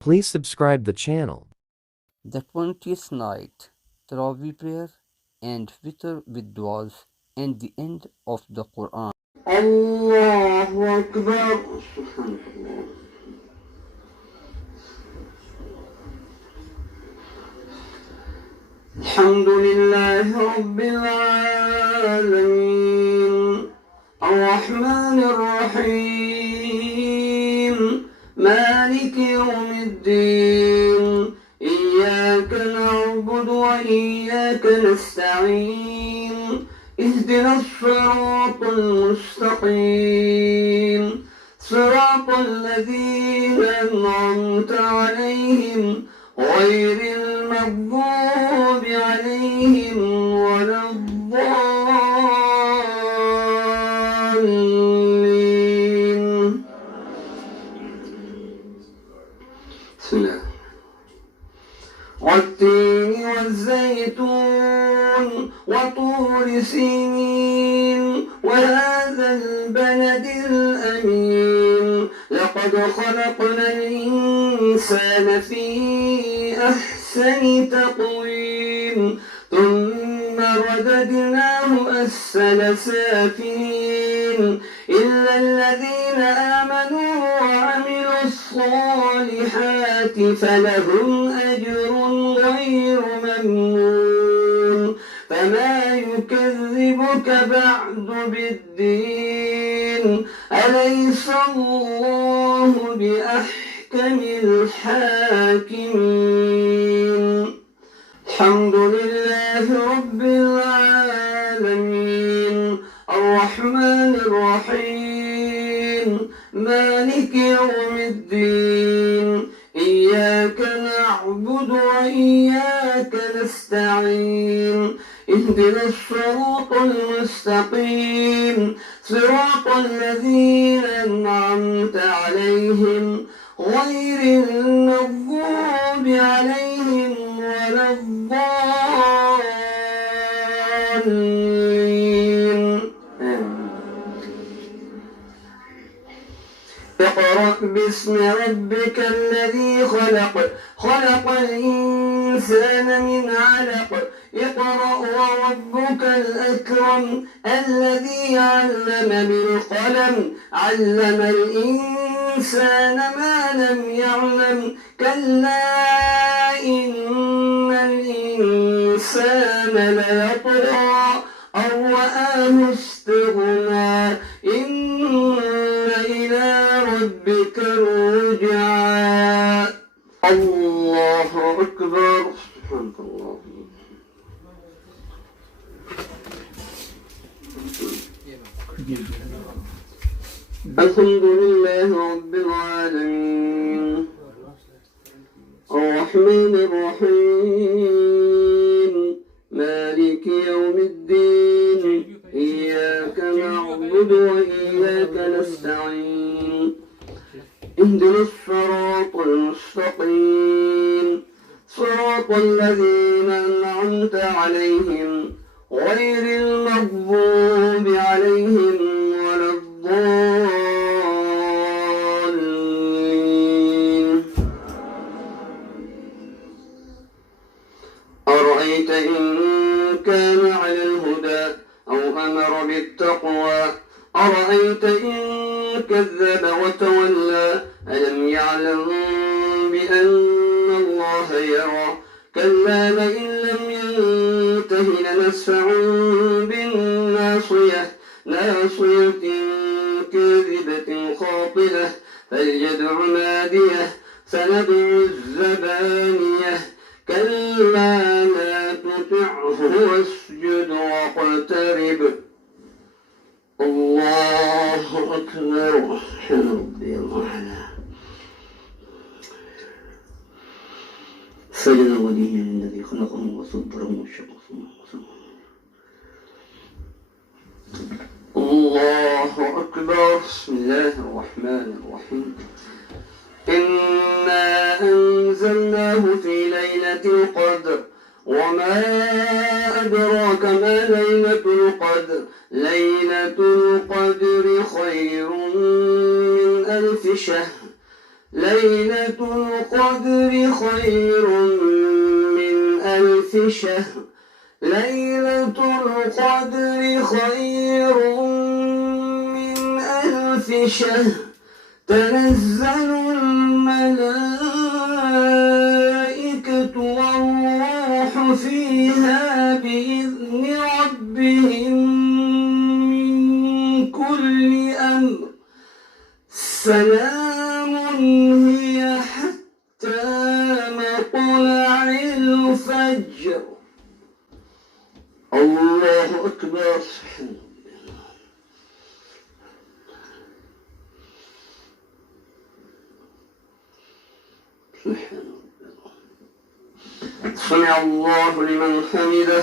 Please subscribe the channel. The 20th night, Tarawih prayer and Witr with du'as and the end of the Quran. Allahu Akbar. Subhanallah. Alhamdulillahi Rabbil Alameen. Ar-Rahman Ar-Rahim. Malik Yawmiddin. إياك نعبد وإياك نستعين اهدنا الصراط المستقيم صراط الذين أنعمت عليهم غير المغضوب عليهم ولا الضالين. بسم الله. والتين والزيتون وطور سينين وهذا البلد الأمين لقد خلقنا الإنسان في أحسن تقويم ثم رددناه أسفل سافلين إلا الذين آمنوا وعملوا الصالحات فلهم أجر غير ممنون فما يكذبك بعد بالدين أليس الله بأحكم الحاكمين. الحمد لله رب العالمين الرحمن الرحيم مالك يوم الدين إياك نعبد وإياك نستعين اهدنا الصراط المستقيم صراط الذين أنعمت عليهم غير المغضوب عليهم ولا الضالين. اقرأ باسم ربك الذي خلق خلق الإنسان من علق اقرأ وربك الأكرم الذي علم بالقلم علم الإنسان ما لم يعلم كلا إن الإنسان ليطغى أن رآه استغنى إن إلى ربك الرجعى. الله أكبر. سبحانك اللهم. الحمد لله رب العالمين الرحمن الرحيم مالك يوم الدين إياك نعبد وإياك نستعين اهدنا الصراط المستقيم صراط الذين أنعمت عليهم غير المغضوب عليهم ولا الضالين. أرأيت إن كان على الهدى أو أمر بالتقوى أرأيت إن كذب وتولى ألم يعلم بأن الله يرى كلا لئن لم ينته لنسفعا بالناصية ناصية كاذبة خاطئة فليدع ناديه سندع الزبانية كلا لا تطعه واسجد واقترب. الله أكبر. سبحان ربي الأعلى. سجد ولي الذي خلقه وصبره وشقه الله أكبر. بسم الله الرحمن الرحيم إنا أنزلناه في ليلة القدر وما أدراك ما ليلة القدر ليلة القدر خير من ألف شهر ليلة القدر خير من ألف شهر ليلة القدر خير من ألف شهر تنزل الملائكة والروح فيها بإذن ربهم من كل أمر سلام هي حتى مطلع الفجر. الله أكبر. سمع الله لمن حمده.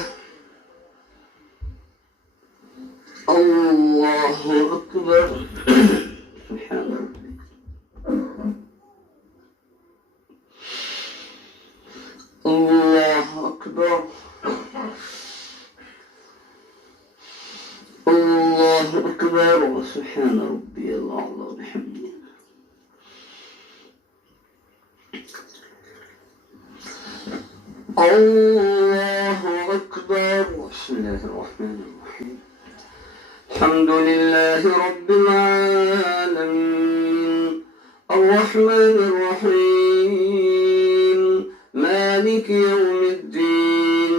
الله أكبر. سبحان ربي. الله أكبر. الله أكبر. سبحان ربي الأعلى بحمده. الله أكبر. بسم الله الرحمن الرحيم. الحمد لله رب العالمين الرحمن الرحيم مالك يوم الدين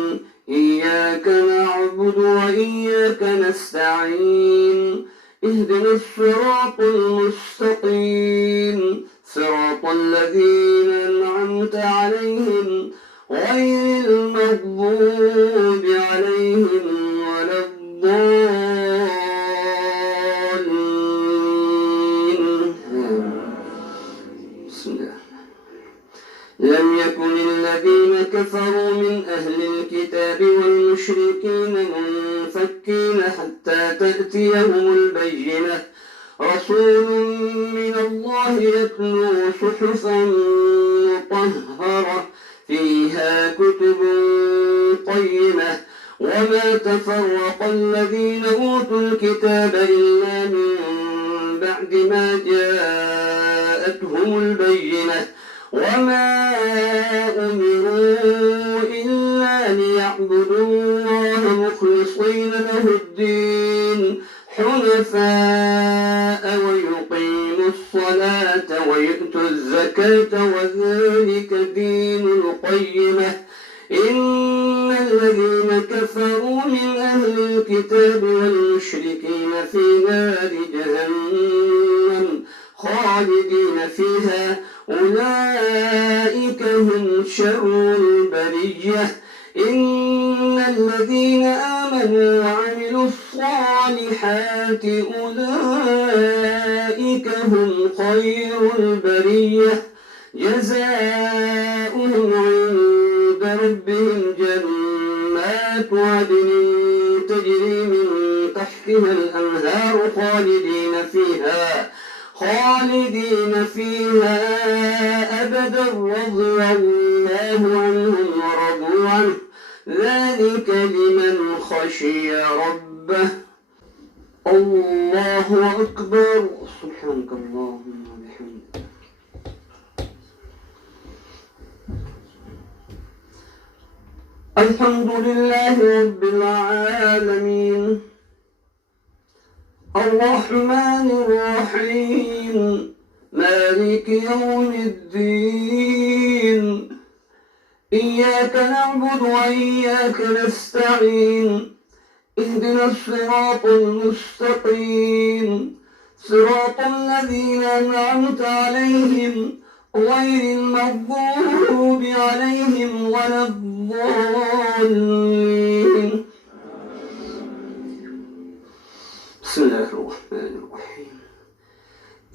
إياك نعبد وإياك نستعين اهدنا الصراط المستقيم صراط الذين أنعمت عليهم غير المغضوب عليهم ولا الضالين. بسم الله. لم يكن الذين كفروا من أهل الكتاب والمشركين منفكين حتى تأتيهم البينة رسول من الله يتلو صحفا مطهرة فيها كتب قيمة وما تفرق الذين أوتوا الكتاب إلا من بعد ما جاءتهم البينة وما أمروا إلا ليعبدوا الله مخلصين له الدين حنفاء ويقيموا الصلاة ويؤتوا الزكاة وذلك دين القيمة إن الذين كفروا من أهل الكتاب والمشركين في نار جهنم خالدين فيها أولئك هم شر البرية إن الذين آمنوا وعملوا الصالحات أولئك هم خير البرية جزاؤهم عند ربهم جنات عدن تجري من تحتها الأنهار خالدين فيها أبدا رضي الله عنهم ورضوا عنه ذلك لمن خشي ربه. الله أكبر. سبحانك اللهم وبحمدك. الحمد لله رب العالمين الرحمن الرحيم مالك يوم الدين إياك نعبد وإياك نستعين اهدنا الصراط المستقيم صراط الذين أنعمت عليهم غير المغضوب عليهم ولا الضالين. بسم الله الرحمن الرحيم.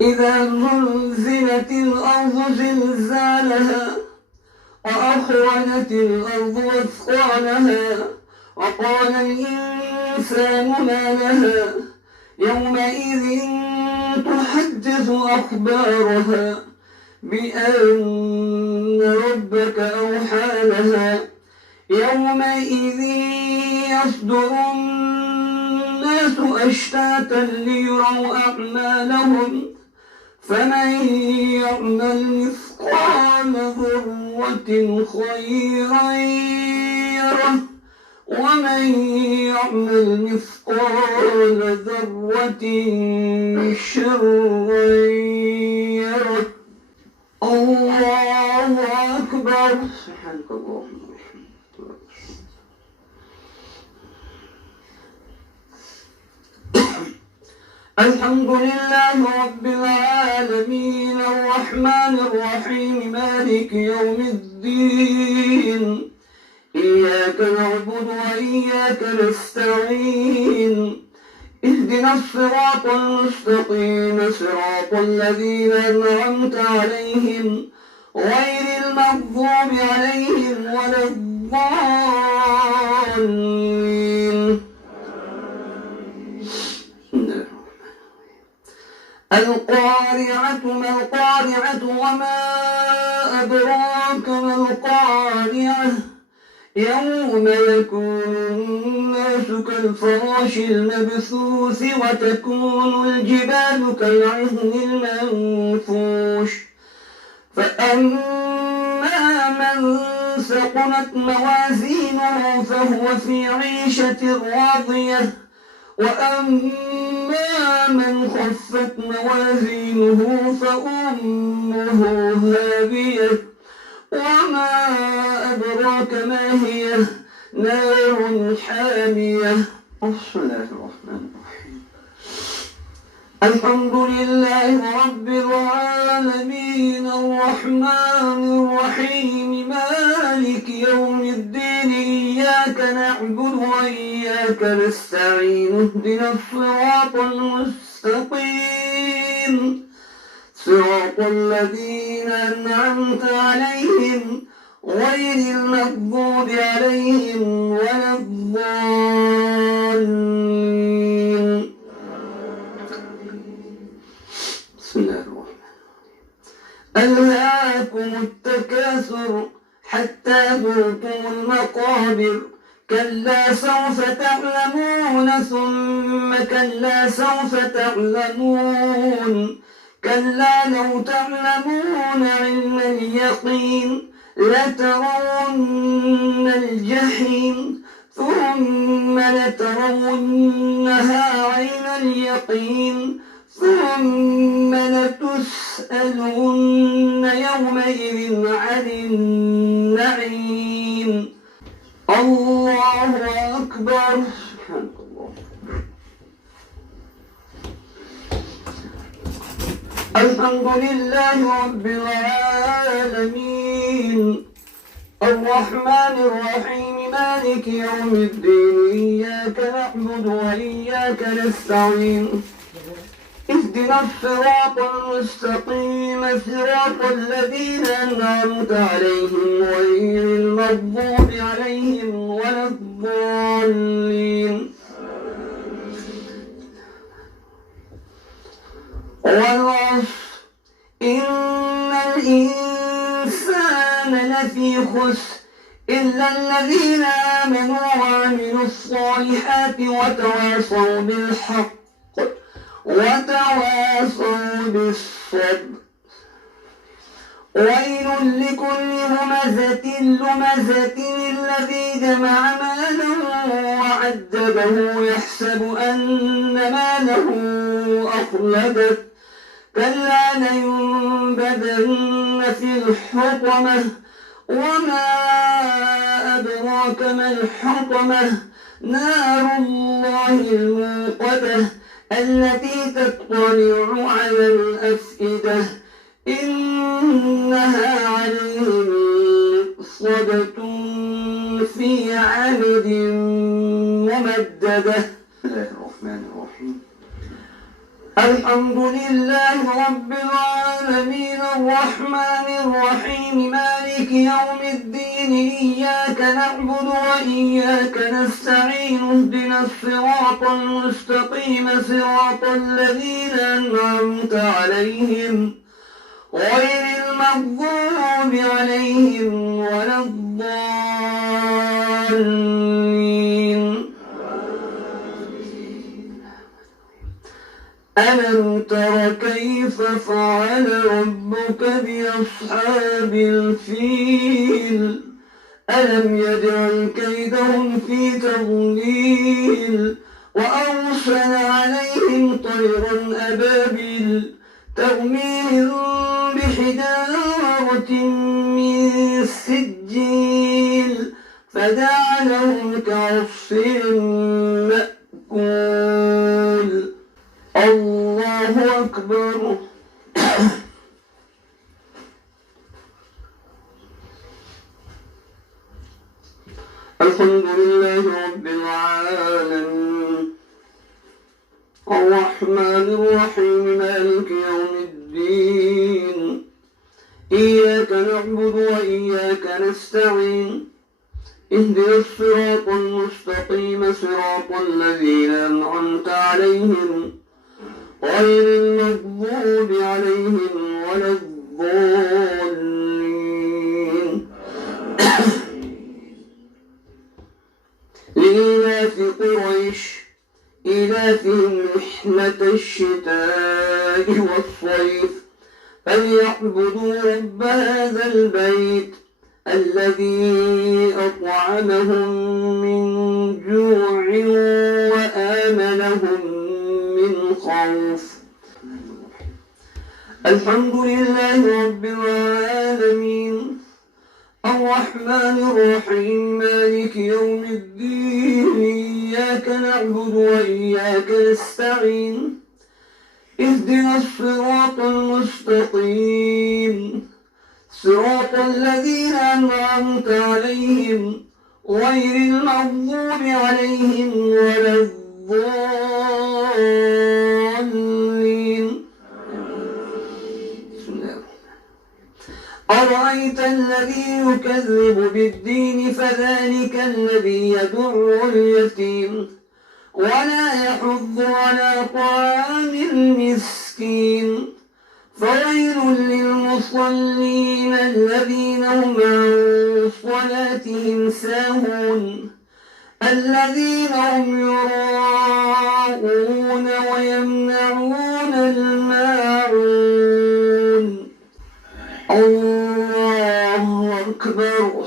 إذا زلزلت الأرض زلزالها وأخرجت الأرض أثقالها وقال الإنسان ما لها يومئذ تحدث أخبارها بأن ربك أوحى لها يومئذ يصدر الناس أشتاتا ليروا أعمالهم فمن يعمل مثقال ذرة خيرا يره ومن يعمل مثقال ذرة شرا يره الله أكبر سبحانك اللهم وبحمدك. الحمد لله رب العالمين الرحمن الرحيم مالك يوم الدين إياك نعبد وإياك نستعين اهدنا الصراط المستقيم صراط الذين أنعمت عليهم غير المغضوب عليهم ولا الضالين. القارعة ما القارعة وما أدراك ما القارعة يوم يكون الناس كالفراش المبثوث وتكون الجبال كالعهن المنفوش فأما من ثقلت موازينه فهو في عيشة راضية وأما من خفت موازينه فأمه هاوية وما أدراك ما هي نار حامية. بسم الله الرحمن الرحيم. الحمد لله رب العالمين الرحمن الرحيم مالك يوم الدين إياك نعبد وإياك نستعين اهدنا الصراط المستقيم صراط الذين أنعمت عليهم غير المغضوب عليهم ولا الضالين. بسم الله الرحمن الرحيم. ألهاكم التكاثر حتى زرتم المقابر كلا سوف تعلمون ثم كلا سوف تعلمون كلا لو تعلمون علم اليقين لترون الجحيم ثم لترونها عين اليقين ثم لتسألن يومئذ عن النعيم. الله أكبر. سبحانك الله. الحمد لله رب العالمين الرحمن الرحيم مالك يوم الدين إياك نعبد وإياك نستعين اهدنا الصراط المستقيم صراط الذين أنعمت عليهم غير المغضوب عليهم ولا الضالين. والعصر إن الإنسان لفي خسر إلا الذين آمنوا وعملوا الصالحات وتواصوا بالحق وتواصوا بالصبر. ويل لكل همزة لمزة الذي جمع ماله وعدده يحسب أن ماله أخلده كلا لينبذن في الحطمة وما أدراك ما الحطمة نار الله الموقدة التي تطلع على الأفئدة إنها عليهم مؤصدة في عمد ممددة. بسم الله الرحمن الرحيم. الحمد لله رب العالمين الرحمن الرحيم مالك يوم الدين إياك نعبد وإياك نستعين اهدنا الصراط المستقيم صراط الذين أنعمت عليهم غير المغضوب عليهم ولا الضالين. ألم تر كيف فعل ربك بأصحاب الفيل ألم يجعل كيدهم في تضليل وأرسل عليهم طيرا أبابيل ترميهم بحجارة من سجيل فجعلهم كعصف مأكول. الله أكبر. الحمد لله رب العالمين الرحمن الرحيم مالك يوم الدين إياك نعبد وإياك نستعين اهدنا الصراط المستقيم صراط الذين أنعمت عليهم غير المغضوب عليهم ولا الضالين. لإيلاف قريش إيلافهم رحلة الشتاء والصيف فليعبدوا رب هذا البيت الذي أطعمهم من جوع وآمنهم من خوف. الحمد لله رب العالمين الرحمن الرحيم مالك يوم الدين إياك نعبد وإياك نستعين اهدنا الصراط المستقيم صراط الذين أنعمت عليهم غير المغضوب عليهم ولا الضالين. أرأيت الذي يكذب بالدين فذلك الذي يدع اليتيم ولا يحض على طعام المسكين فويل للمصلين الذين هم عن صلاتهم ساهون الذين هم يراءون ويمنعون الماعون. الله أكبر.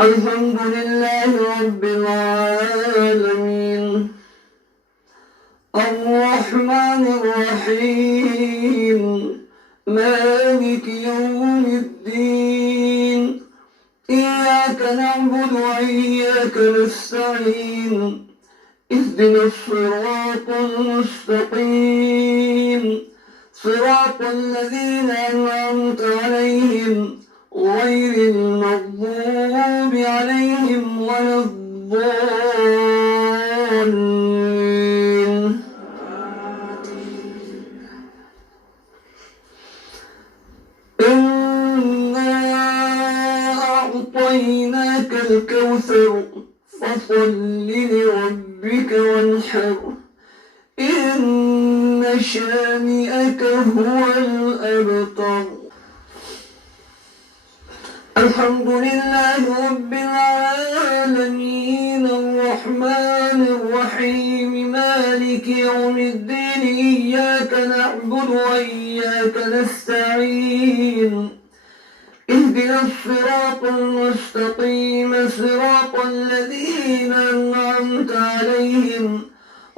الحمد لله رب العالمين الرحمن الرحيم مالك يوم الدين إياك نعبد وإياك نستعين اهدنا الصراط المستقيم صراط الذين أنعمت عليهم غير المغضوب عليهم ولا الضالين. إنا أعطيناك الكوثر فصل لربك وانحر إن شانئك هو الأبتر. الحمد لله رب العالمين الرحمن الرحيم مالك يوم الدين إياك نعبد وإياك نستعين اهدنا الصراط المستقيم صراط الذين أنعمت عليهم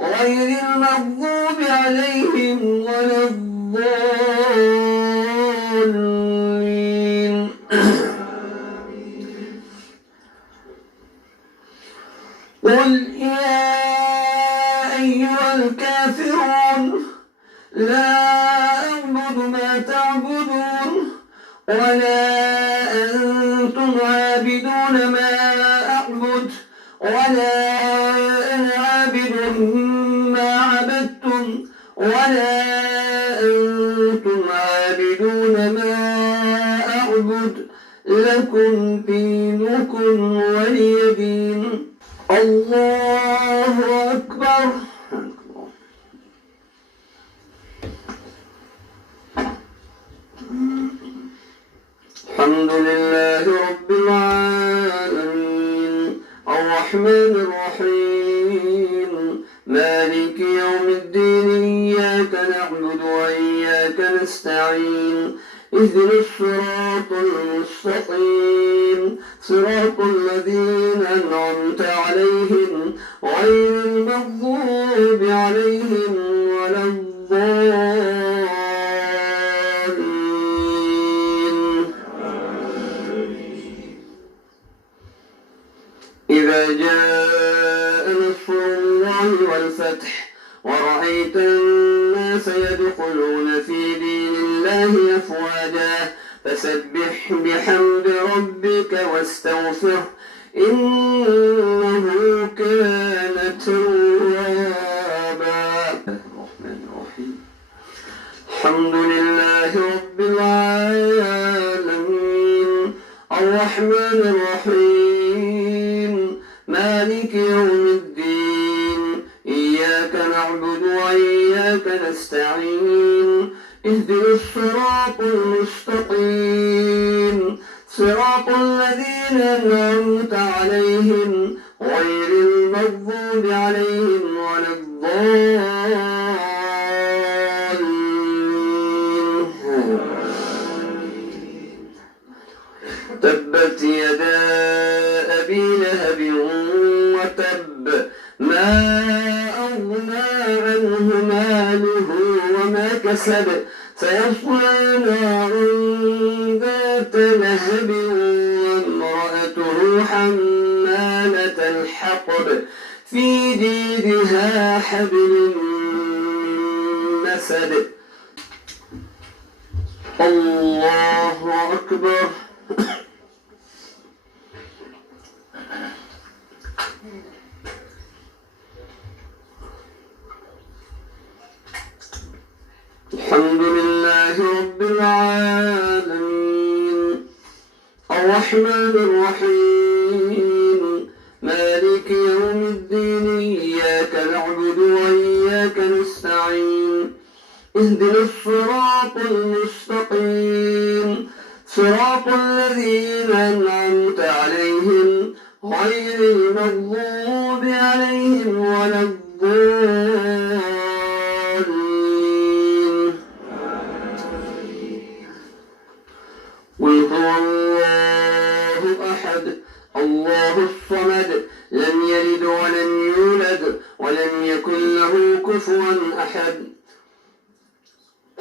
غير المغضوب عليهم ولا الضالين. قل يا أيها الكافرون لا أعبد ما تعبدون ولا أنتم عابدون ما أعبد ولا أنا عابد ما عبدتم ولا أنتم عابدون ما أعبد لكم دينكم ولي دين. الله أكبر. الحمد مالك يوم الدين إياك نعبد وإياك نستعين اهدنا الصراط المستقيم صراط الذين أنعمت عليهم غير المغضوب عليهم ولا الضالين. إذا جاء نصر الله والفتح ورأيت الناس يدخلون في دين الله أفواجا فسبح بحمد ربك واستغفره إنه كان توابا. الرحمن الرحيم الحمد لله رب العالمين الرحمن الرحيم مالك يوم الدين إياك نعبد وإياك نستعين اهدنا الصراط المستقيم صراط الذين أنعمت عليهم غير المغضوب عليهم ولا الضالين. تبت يدا أبي لهب وتب ما أغنى عنه ماله وما كسب سيصلى نارا ذات لهب وامرأته حمالة الحطب في جيدها حبل من مسد. الله أكبر. الحمد لله رب العالمين الرحمن الرحيم مالك يوم الدين إياك نعبد وإياك نستعين اهدنا الصراط المستقيم صراط الذين أنعمت عليهم غير المغضوب عليهم ولا الضالين. قل هو الله أحد الله الصمد لم يلد ولم يولد ولم يكن له كفوا أحد.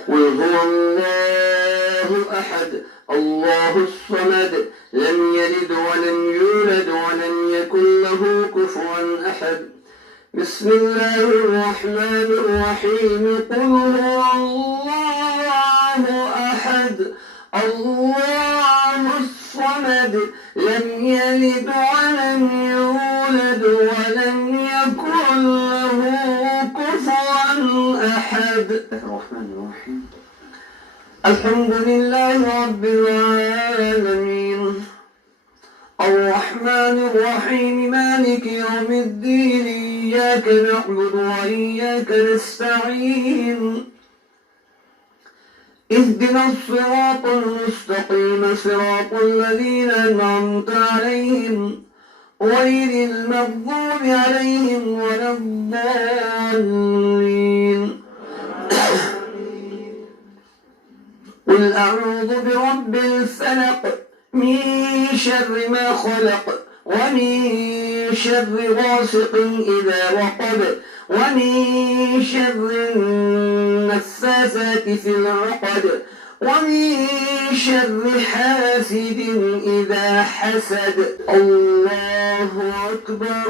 قل هو الله أحد الله الصمد لم يلد ولم يولد ولم يكن له كفوا أحد. بسم الله الرحمن الرحيم قل هو الله أحد الله الصمد لم يلد ولم يولد ولم يكن له كفوا أحد. الرحمن الرحيم الحمد لله رب العالمين الرحمن الرحيم مالك يوم الدين إياك نعبد وإياك نستعين اهدنا الصراط المستقيم صراط الذين أنعمت عليهم غير المغضوب عليهم ولا الضالين. قل أعوذ برب الفلق من شر ما خلق ومن شر غاسق إذا وقب ومن شر النفاثات في العقد ومن شر حاسد إذا حسد. الله أكبر.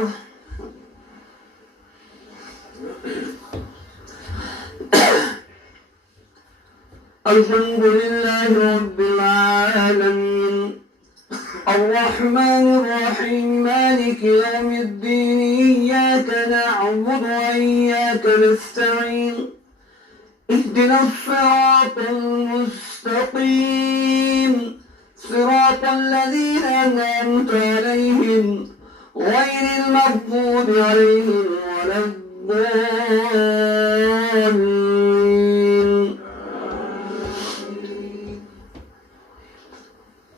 الحمد لله رب العالمين الرحمن الرحيم مالك يوم الدين إياك نعبد وإياك نستعين اهدنا الصراط المستقيم صراط الذين أنعمت عليهم غير المغضوب عليهم ولا الضالين.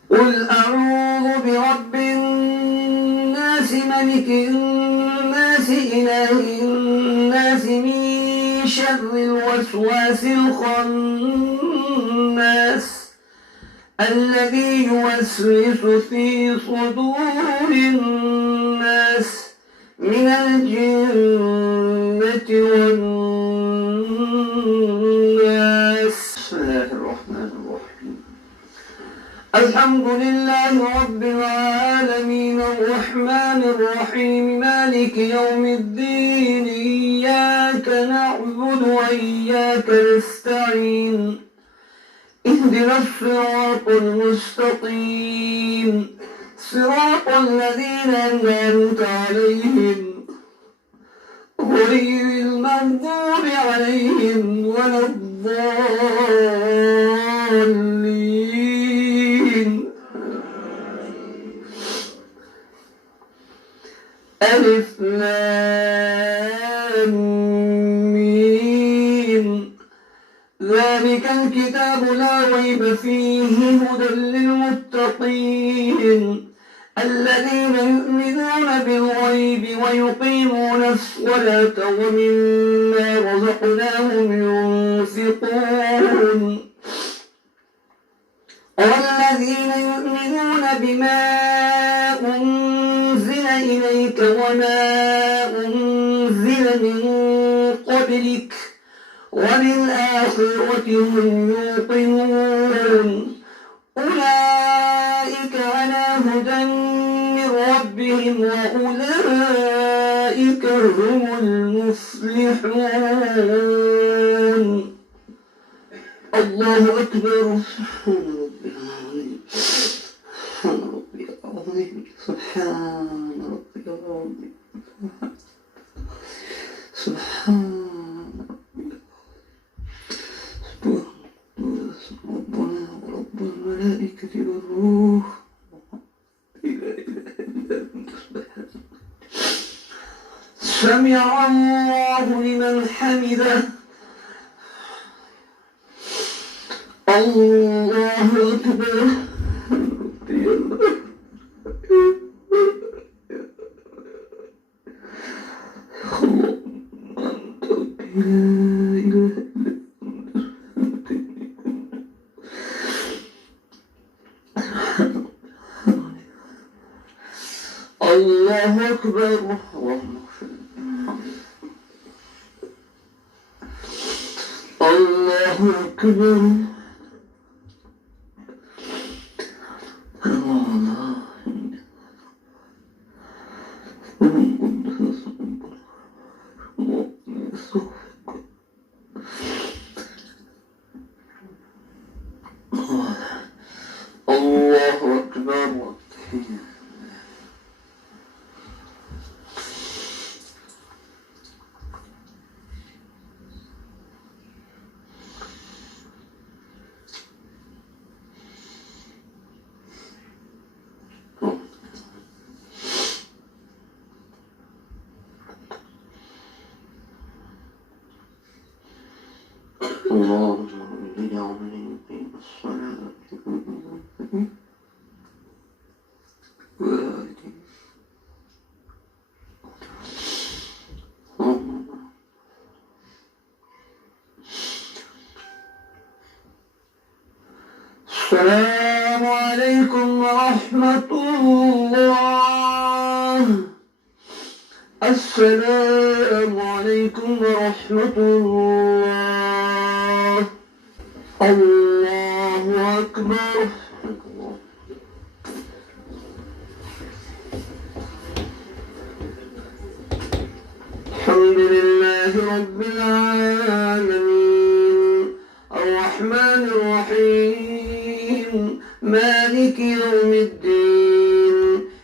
قل أعوذ برب الناس ملك الناس إله الناس شر الوسواس الخناس الذي يوسوس في صدور الناس من الجنة والناس. بسم الله الرحمن الرحيم. الحمد لله رب العالمين الرحمن الرحيم مالك يوم الدين إياك نعبد وإياك نستعين اهدنا الصراط المستقيم صراط الذين أنعمت عليهم غير المغضوب عليهم ولا الضالين. ألف لام ميم ذلك الكتاب لا ريب فيه هدى للمتقين الذين يؤمنون بالغيب ويقيمون الصلاة ومما رزقناهم ينفقون والذين يؤمنون بما أنزل إليك وما أنزل من قبلك وبالآخرة هم يوقنون أولئك على هدى من ربهم وأولئك هم المفلحون. الله أكبر. سبحان ربي العظيم سبحان ربي العظيم سبحان ربنا ورب الملائكة والروح لا إله إلا أنت سبحانك. سمع الله لمن حمده. الله أكبر. الله أكبر. الله أكبر. الله أكبر. اللهم اجعلني مقيم الصلاة السلام عليكم ورحمة الله. السلام عليكم ورحمة الله. الله أكبر. الحمد لله رب العالمين الرحمن الرحيم مالك يوم الدين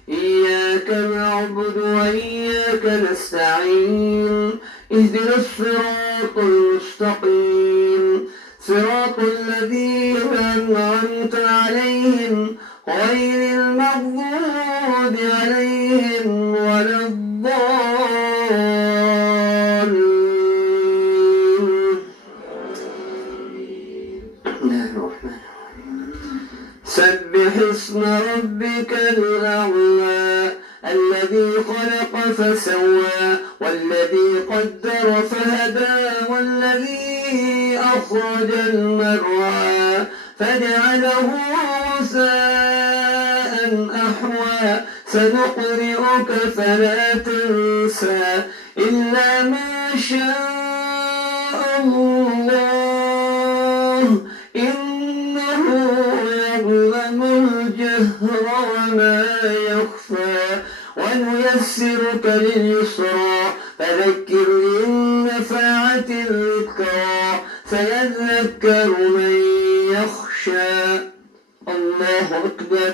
إياك نعبد وإياك نستعين اهدنا الصراط المستقيم صراط الذين أنعمت عليهم غير المغضوب عليهم ولا الضالين. سبح اسم ربك الأعلى الذي الذي خلق فسوى والذي قدر فهدى والذي أخرج المرعى فجعله غثاء أحوى سنقرئك فلا تنسى إلا ما شاء الله إنه يعلم الجهر وما يخفى ونيسرك لليسرى فذكر إن نفعت الذكرى سيذكر من يخشى الله أكبر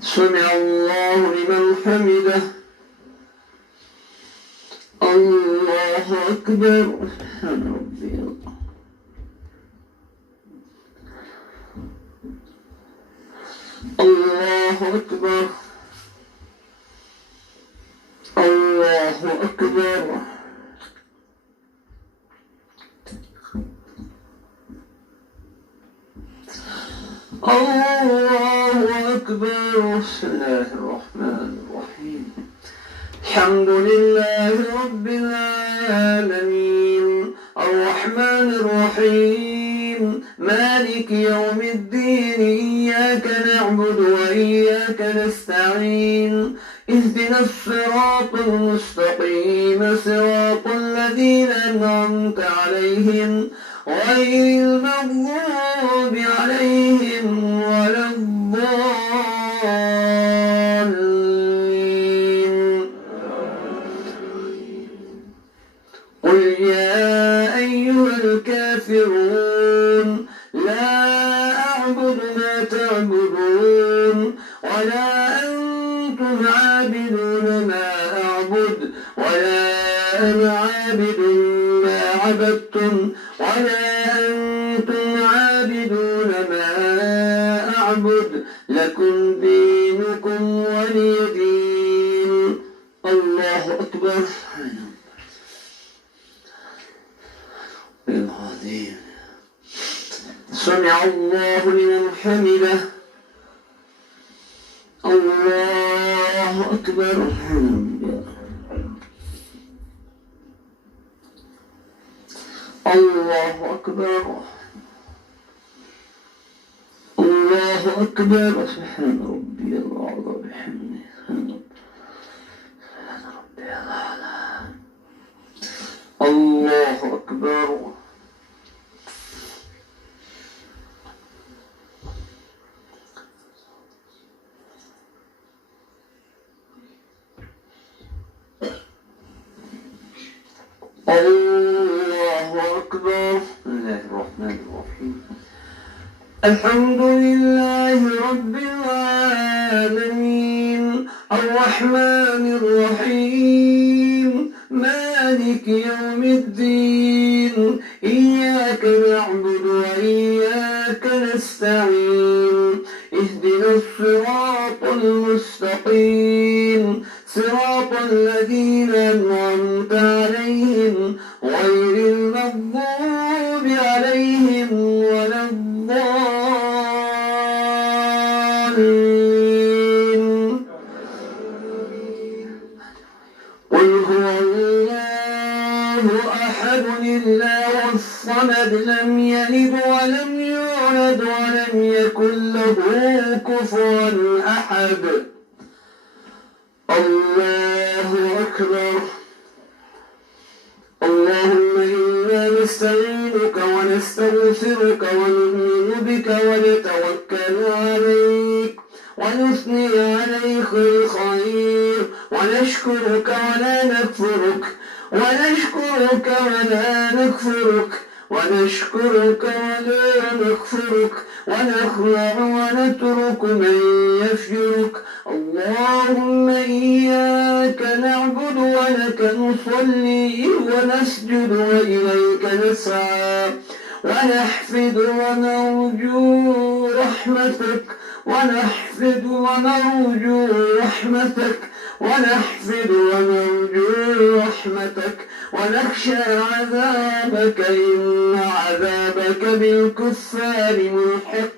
سمع الله لمن حمده الله أكبر سبحان ربي الله أكبر الله أكبر الله أكبر بسم الله الرحمن الرحيم الحمد لله رب العالمين الرحمن الرحيم مالك يوم الدين إياك نعبد وإياك نستعين اهدنا الصراط المستقيم صراط الذين أنعمت عليهم غير المغضوب عليهم ولا الضالين قل يا أيها الكافرون لا أعبد ما تعبدون ولا أنتم عابدون ما أعبد ولا أنا عابد ما عبدتم ولا أنتم عابدون ما أعبد لكم دينكم ولي دين الله أكبر العظيم سمع الله لمن حمده الله أكبر الله أكبر الله أكبر سبحان ربي الأعلى بحمده سبحان ربي الأعلى الله أكبر الله أكبر بسم الله الرحمن الرحيم الحمد لله رب العالمين الرحمن الرحيم مالك يوم الدين إياك نعبد وإياك نستعين اهدنا الصراط المستقيم صراط الذين أنعمت عليهم غير المغضوب عليهم ولا الضالين قل هو الله أحد الله الصمد لم يلد ولم يولد ولم يكن له كفوا أحد الله أكبر اللهم إنا نستعينك ونستغفرك ونؤمن بك ونتوكل عليك ونثني عليك الخير ونشكرك ولا نكفرك ونشكرك ولا نكفرك ونشكرك ولا نكفرك ونخلع ونترك من يفجرك اللهم إياك نعبد ولك نصلي ونسجد وإليك نسعى ونحفد ونرجو رحمتك ونحفد ونرجو رحمتك ونحفد ونرجو رحمتك ونخشى عذابك إن عذابك بالكفار ملحق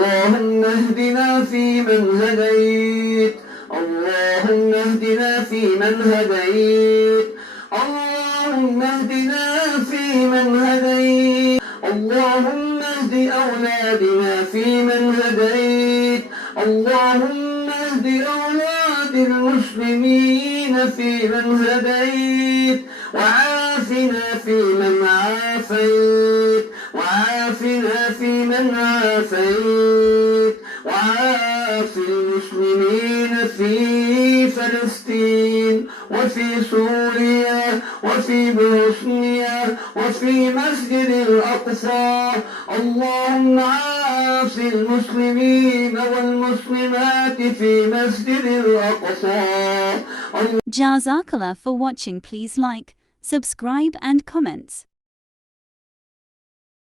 اللهم اهدنا فيمن هديت اللهم اهدنا فيمن هديت اللهم اهدنا فيمن هديت اللهم اهد أولادنا فيمن هديت اللهم اهد أولاد المسلمين فيمن هديت وعافنا فيمن عافيت وعافنا فيمن عافيت وعاف المسلمين في فلسطين وفي سوريا وفي بوسنيا وفي مسجد الأقصى اللهم عاف المسلمين والمسلمات في مسجد الأقصى. Jazakallah for watching. Please like, subscribe and comments.